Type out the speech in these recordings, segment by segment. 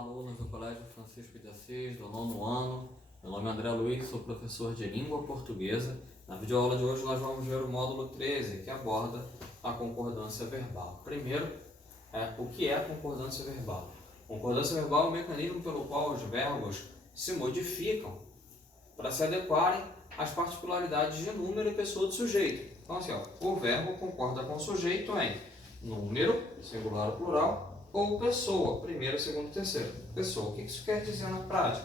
alunos do Colégio Francisco de Assis, do 9º ano. Meu nome é André Luiz, sou professor de Língua Portuguesa. Na videoaula de hoje nós vamos ver o módulo 13, que aborda a concordância verbal. Primeiro, o que é a concordância verbal? Concordância verbal é um mecanismo pelo qual os verbos se modificam para se adequarem às particularidades de número e pessoa do sujeito. Então, assim, o verbo concorda com o sujeito em número, singular ou plural, ou pessoa, primeiro, segundo, terceiro. Pessoa, o que isso quer dizer na prática?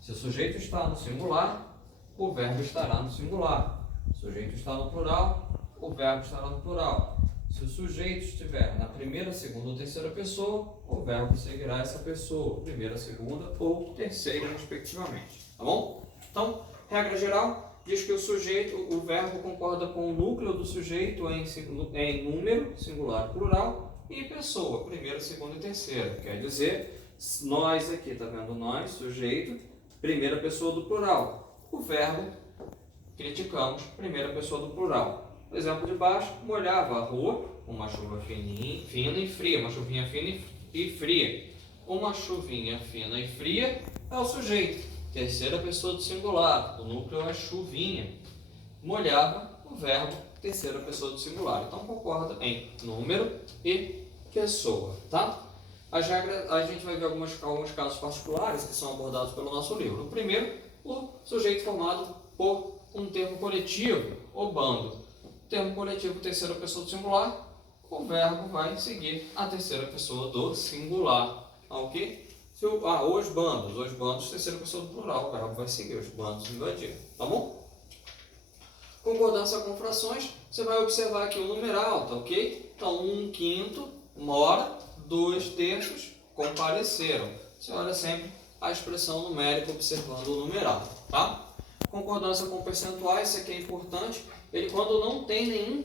Se o sujeito está no singular, o verbo estará no singular. Se o sujeito está no plural, o verbo estará no plural. Se o sujeito estiver na primeira, segunda ou terceira pessoa, o verbo seguirá essa pessoa, primeira, segunda ou terceira, respectivamente. Tá bom? Então, regra geral, diz que o verbo concorda com o núcleo do sujeito em número, singular, plural, e pessoa, primeira, segunda e terceira. Quer dizer, nós aqui, tá vendo? Nós, sujeito, primeira pessoa do plural. O verbo, criticamos, primeira pessoa do plural. O exemplo de baixo, molhava a rua, uma chuva fina e fria, uma chuvinha fina e fria. Uma chuvinha fina e fria é o sujeito, terceira pessoa do singular, o núcleo é chuvinha. Molhava, o verbo, terceira pessoa do singular. Então concorda em número e pessoa, tá? As regras, a gente vai ver alguns casos particulares que são abordados pelo nosso livro. O primeiro, o sujeito formado por um termo coletivo, ou bando. Termo coletivo, terceira pessoa do singular, o verbo vai seguir a terceira pessoa do singular, ok? Os bandos, terceira pessoa do plural, o verbo vai seguir, os bandos invadiram, tá bom? Concordância com frações, você vai observar aqui o numeral, tá ok? Então, 1/5 mora, 2/3 compareceram. Você olha sempre a expressão numérica observando o numeral, tá? Concordância com percentuais, isso aqui é importante. Ele, quando não tem nenhum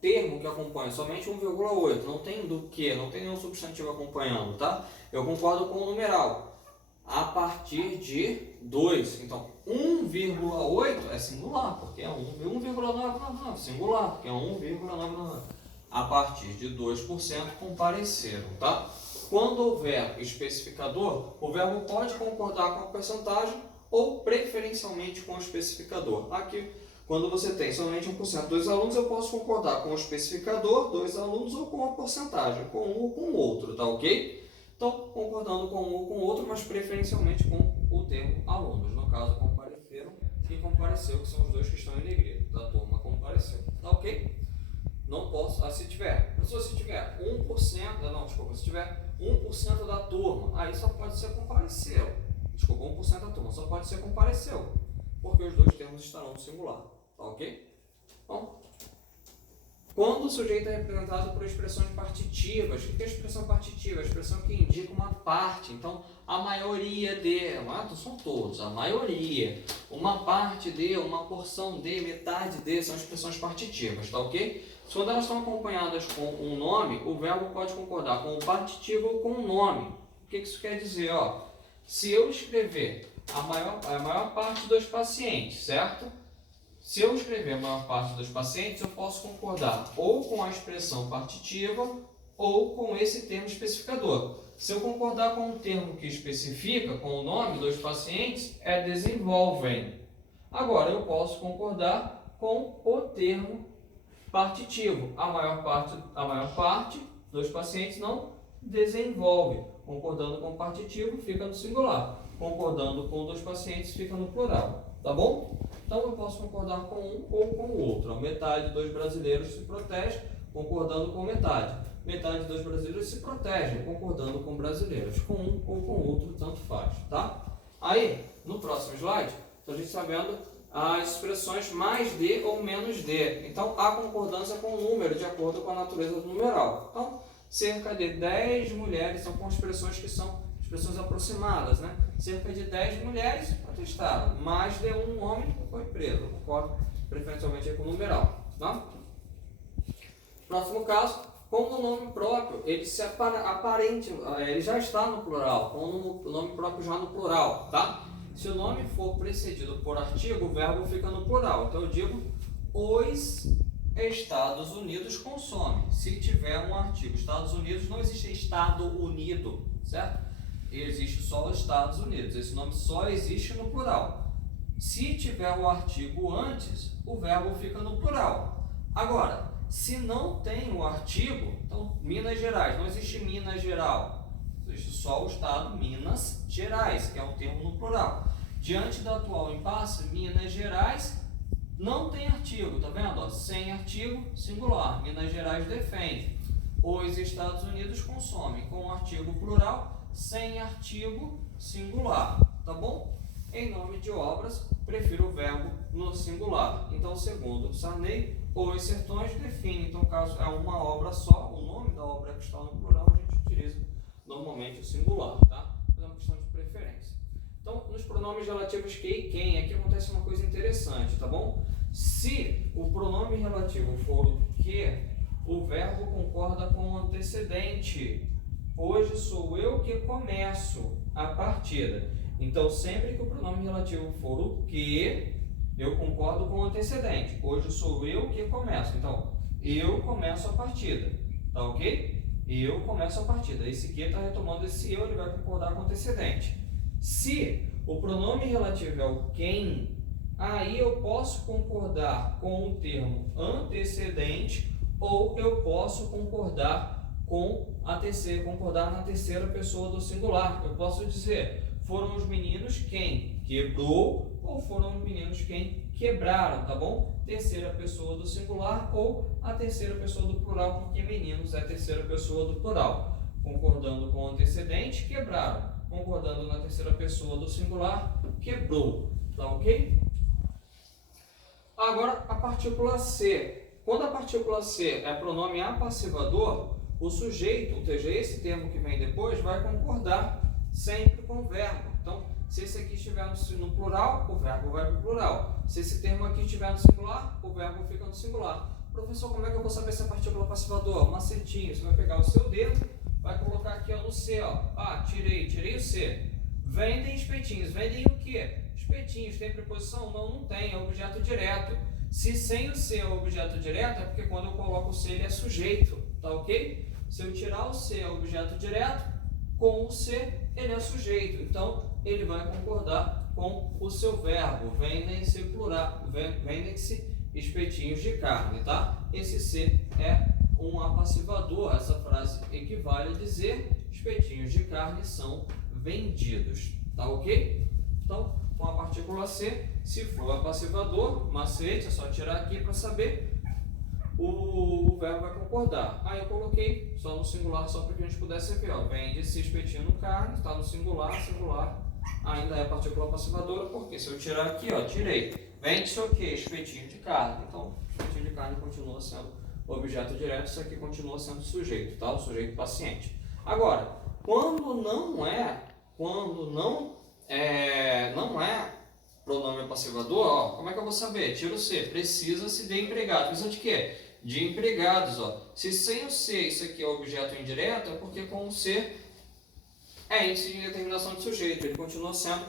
termo que acompanha, somente 1,8, não tem do que, não tem nenhum substantivo acompanhando, tá? Eu concordo com o numeral a partir de 2. Então, 1,8 é singular, porque é 1,999, singular, porque é 1,999. A partir de 2% compareceram, tá? Quando houver especificador, o verbo pode concordar com a percentagem ou preferencialmente com o especificador. Aqui, quando você tem somente 1%, 2 alunos, eu posso concordar com o especificador, 2 alunos, ou com a porcentagem, com um ou com o outro, tá ok? Então, concordando com um ou com o outro, mas preferencialmente com o termo alunos. No caso, compareceram e compareceu, que são os dois que estão em negrito, da turma compareceu, tá ok? Não posso, se tiver 1% da turma, aí só pode ser compareceu. Desculpa, 1% da turma, só pode ser compareceu, porque os dois termos estarão no singular, tá ok? Bom, quando o sujeito é representado por expressões partitivas, o que é expressão partitiva? A expressão que indica uma parte. Então, a maioria de, são todos, a maioria, uma parte de, uma porção de, metade de, são expressões partitivas, tá ok? Quando elas estão acompanhadas com um nome, o verbo pode concordar com o partitivo ou com o nome. O que isso quer dizer? Se eu escrever a maior parte dos pacientes, certo? Se eu escrever a maior parte dos pacientes, eu posso concordar ou com a expressão partitiva ou com esse termo especificador. Se eu concordar com o termo que especifica, com o nome dos pacientes, é desenvolvem. Agora, eu posso concordar com o termo partitivo. A maior parte dos pacientes não desenvolve. Concordando com o partitivo, fica no singular. Concordando com o dos pacientes, fica no plural. Tá bom? Então, eu posso concordar com um ou com o outro. Metade dos brasileiros se protege, concordando com metade. Metade dos brasileiros se protegem, concordando com brasileiros. Com um ou com o outro, tanto faz. Tá? Aí, no próximo slide, a gente está vendo as expressões mais de ou menos de. Então, há concordância com o número, de acordo com a natureza do numeral. Então, cerca de 10 mulheres são com expressões que são expressões aproximadas, né? Cerca de 10 mulheres protestaram, mais de um homem foi preso. Eu concordo preferencialmente com o numeral, tá? Próximo caso, como o nome próprio, ele se aparente, ele já está no plural, com o nome próprio já no plural, tá? Se o nome for precedido por artigo, o verbo fica no plural. Então eu digo, os Estados Unidos consomem. Se tiver um artigo, Estados Unidos, não existe Estado Unido, certo? Existe só os Estados Unidos. Esse nome só existe no plural. Se tiver o artigo antes, o verbo fica no plural. Agora, se não tem o artigo, então Minas Gerais, não existe Minas Geral. Existe só o estado Minas Gerais, que é um termo no plural. Diante do atual impasse, Minas Gerais não tem artigo, tá vendo? Ó, sem artigo, singular. Minas Gerais defende. Os Estados Unidos consomem com artigo plural, sem artigo singular, tá bom? Em nome de obras, prefiro o verbo no singular. Então, segundo Sarney, Os Sertões define. Então, caso é uma obra só, o nome da obra que está no plural, a gente utiliza normalmente o singular, tá? Mas é uma questão de preferência. Então, nos pronomes relativos que e quem, aqui acontece uma coisa interessante, tá bom? Se o pronome relativo for o que, o verbo concorda com o antecedente. Hoje sou eu que começo a partida. Então, sempre que o pronome relativo for o que, eu concordo com o antecedente. Hoje sou eu que começo. Então, eu começo a partida. Tá ok? Eu começo a partida. Esse que está retomando esse eu, ele vai concordar com o antecedente. Se o pronome relativo é o quem, aí eu posso concordar com o termo antecedente ou eu posso concordar concordar na terceira pessoa do singular. Eu posso dizer, foram os meninos quem quebrou ou foram os meninos quem quebraram, tá bom? Terceira pessoa do singular ou a terceira pessoa do plural, porque meninos é a terceira pessoa do plural. Concordando com o antecedente, quebraram. Concordando na terceira pessoa do singular, quebrou, tá ok? Agora, a partícula C. Quando a partícula C é pronome apassivador, o sujeito, ou seja, esse termo que vem depois, vai concordar sempre com o verbo. Então, se esse aqui estiver no plural, o verbo vai para o plural. Se esse termo aqui estiver no singular, o verbo fica no singular. Professor, como é que eu vou saber se é partícula passiva-dor? Macetinho, você vai pegar o seu dedo, vai colocar aqui ó, no C, ó. Ah, tirei o C. Vendem espetinhos. Vendem o quê? Espetinhos. Tem preposição? Não tem, é objeto direto. Se sem o C é objeto direto, é porque quando eu coloco o C ele é sujeito, tá ok? Se eu tirar o C é objeto direto, com o C ele é sujeito. Então, ele vai concordar com o seu verbo. Vendem-se plural, vendem-se espetinhos de carne, tá? Esse C é um apassivador. Essa frase equivale a dizer espetinhos de carne são vendidos, tá ok? Então, com a partícula C, se for apassivador, macete, é só tirar aqui para saber, o verbo vai concordar. Aí eu coloquei só no singular, só para que a gente pudesse ver, ó, vende-se espetinho no carne, está no singular ainda é partícula passivadora, porque se eu tirar aqui, ó, tirei. Vende-se o quê? Espetinho de carne. Então, espetinho de carne continua sendo objeto direto, isso aqui continua sendo sujeito, tá? O sujeito paciente. Agora, quando não é pronome passivador, ó, como é que eu vou saber? Tira o C. Precisa-se de empregados. Precisa de quê? De empregados, ó. Se sem o C isso aqui é objeto indireto, é porque com o C é índice de determinação de sujeito. Ele continua sendo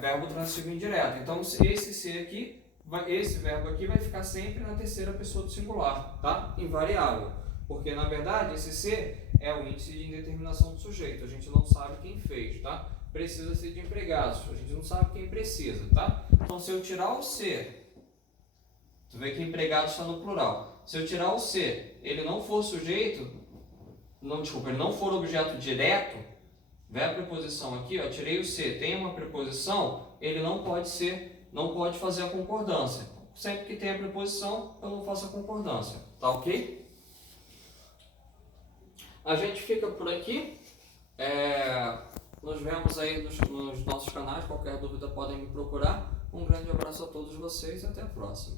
verbo transitivo indireto. Então, esse C aqui, esse verbo aqui vai ficar sempre na terceira pessoa do singular, tá? Invariável. Porque, na verdade, esse C é o índice de indeterminação do sujeito. A gente não sabe quem fez, tá? Precisa-se de empregados. A gente não sabe quem precisa, tá? Então, se eu tirar o C, tu vê que empregado está no plural. Se eu tirar o C, ele não for sujeito, ele não for objeto direto, vê a preposição aqui, ó, tirei o C, tem uma preposição, ele não pode fazer a concordância. Sempre que tem a preposição, eu não faço a concordância, tá ok? A gente fica por aqui. Nos vemos aí nos nossos canais. Qualquer dúvida podem me procurar. Um grande abraço a todos vocês e até a próxima.